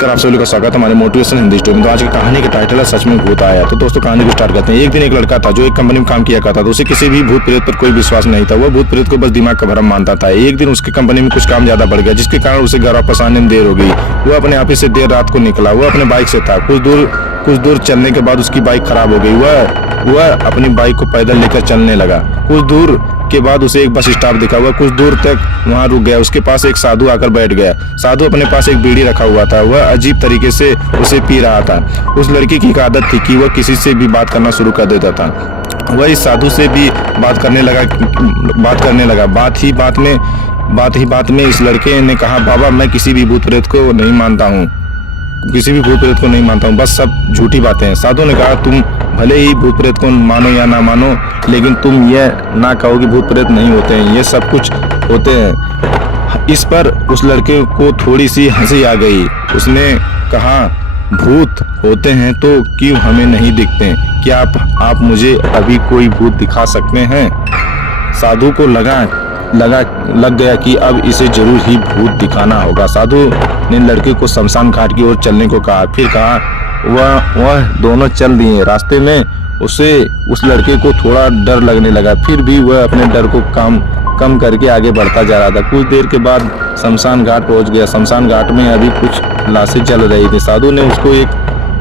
नमस्कार, आप सभी का स्वागत है हमारे मोटिवेशन हिंदी स्टोरी में। तो आज की कहानी का टाइटल है सच में भूत आया। तो दोस्तों कहानी को स्टार्ट करते हैं। एक दिन एक लड़का था जो एक कंपनी में काम किया करता था। उसे किसी भी भूत प्रेत पर कोई विश्वास नहीं था। वह भूत प्रेत को बस दिमाग का भ्रम मानता था। एक दिन उसकी कंपनी में कुछ काम ज्यादा बढ़ गया, जिसके कारण उसे घर वापस आने में देर हो गई। वह अपने ऑफिस से देर रात को निकला। वह अपने बाइक से था। कुछ दूर चलने के बाद उसकी बाइक खराब हो गई। वह अपनी बाइक को पैदल लेकर चलने लगा। कुछ दूर के बाद उसे एक बस स्टॉप दिखा। वह कुछ दूर तक वहां रुक गया। उसके पास एक साधु आकर बैठ गया। साधु अपने पास एक बीड़ी रखा हुआ था। वह अजीब तरीके से उसे पी रहा था। उस लड़की की एक आदत थी कि वह किसी से भी बात करना शुरू कर देता था। वह इस साधु से भी बात करने लगा। बात ही बात में इस लड़के ने कहा, बाबा मैं किसी भी भूत प्रेत को नहीं मानता हूँ, बस सब झूठी बातें हैं। साधु ने कहा, तुम भले ही भूत प्रेत को मानो या ना मानो, लेकिन तुम यह ना कहो कि भूत प्रेत नहीं होते हैं, ये सब कुछ होते हैं। इस पर उस लड़के को थोड़ी सी हंसी आ गई। उसने कहा, भूत होते हैं तो क्यों हमें नहीं दिखते? क्या आप मुझे अभी कोई भूत दिखा सकते हैं? साधु को लग गया कि अब इसे जरूर ही भूत दिखाना होगा। साधु ने लड़के को शमशान घाट की ओर चलने को कहा। फिर कहा, वह दोनों चल दिए। रास्ते में उस लड़के को थोड़ा डर लगने लगा। फिर भी वह अपने डर को कम करके आगे बढ़ता जा रहा था। कुछ देर के बाद शमशान घाट पहुंच गया। शमशान घाट में अभी कुछ लाशें जल रही थी। साधु ने उसको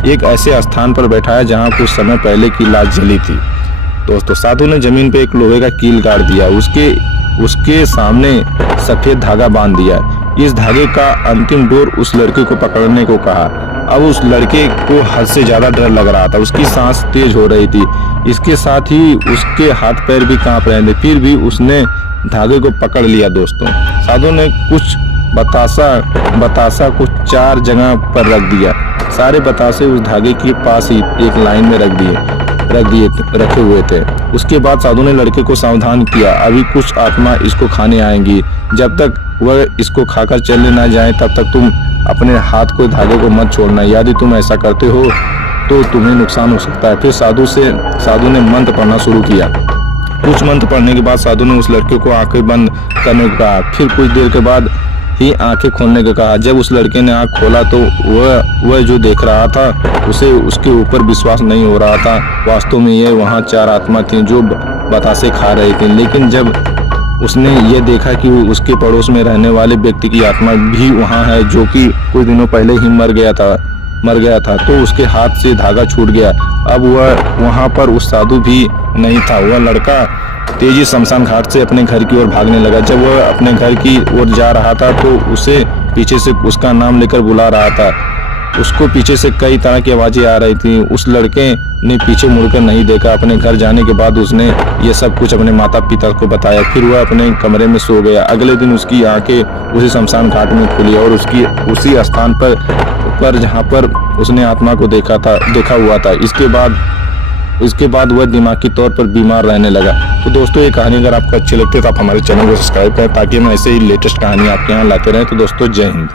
एक ऐसे स्थान पर बैठाया जहां कुछ समय पहले की लाश जली थी। दोस्तों साधु ने जमीन पे एक लोहे का कील गाड़ दिया। उसके सामने सफेद धागा बांध दिया। इस धागे का अंतिम डोर उस लड़के को पकड़ने को कहा। अब उस लड़के को हद से ज्यादा डर लग रहा था। उसकी सांस तेज हो रही थी। इसके साथ ही उसके हाथ पैर भी कांप रहे थे। फिर भी उसने धागे को पकड़ लिया। दोस्तों साधु ने कुछ बतासा कुछ 4 जगह पर रख दिया। सारे बतासे उस धागे के पास ही एक लाइन में रखे हुए थे। उसके बाद साधु ने लड़के को सावधान किया, अभी कुछ आत्मा इसको खाने आएंगी। जब तक वह इसको खाकर चले ना जाए तब तक तुम अपने हाथ को धागे को मत छोड़ना। यदि तुम ऐसा करते हो तो तुम्हें नुकसान हो सकता है। फिर साधु ने मंत्र पढ़ना शुरू किया। कुछ मंत्र पढ़ने के बाद साधु ने उस लड़के को आंखें बंद करने को कहा। फिर कुछ देर के बाद ही आंखें खोलने को कहा। जब उस लड़के ने आंख खोला तो वह जो देख रहा था उसे उसके ऊपर विश्वास नहीं हो रहा था। वास्तव में ये वहाँ 4 आत्मा थी जो बतासे खा रही थी। लेकिन जब उसने ये देखा कि उसके पड़ोस में रहने वाले व्यक्ति की आत्मा भी वहाँ है, जो कि कुछ दिनों पहले ही मर गया था, तो उसके हाथ से धागा छूट गया। अब वह वहाँ पर उस साधु भी नहीं था। वह लड़का तेजी शमशान घाट से अपने घर की ओर भागने लगा। जब वह अपने घर की ओर जा रहा था तो उसे पीछे से उसका नाम लेकर बुला रहा था। उसको पीछे से कई तरह की आवाजें आ रही थी। उस लड़के ने पीछे मुड़कर नहीं देखा। अपने घर जाने के बाद उसने ये सब कुछ अपने माता पिता को बताया। फिर वह अपने कमरे में सो गया। अगले दिन उसकी आंखें उसी शमशान घाट में खुली और उसी स्थान पर जहाँ पर उसने आत्मा को देखा हुआ था। इसके बाद वह दिमागी तौर पर बीमार रहने लगा। तो दोस्तों ये कहानी अगर आपको अच्छी लगती है तो आप हमारे चैनल को सब्सक्राइब करें ताकि हम ऐसे ही लेटेस्ट कहानी आपके यहाँ लाते रहें। तो दोस्तों जय हिंद।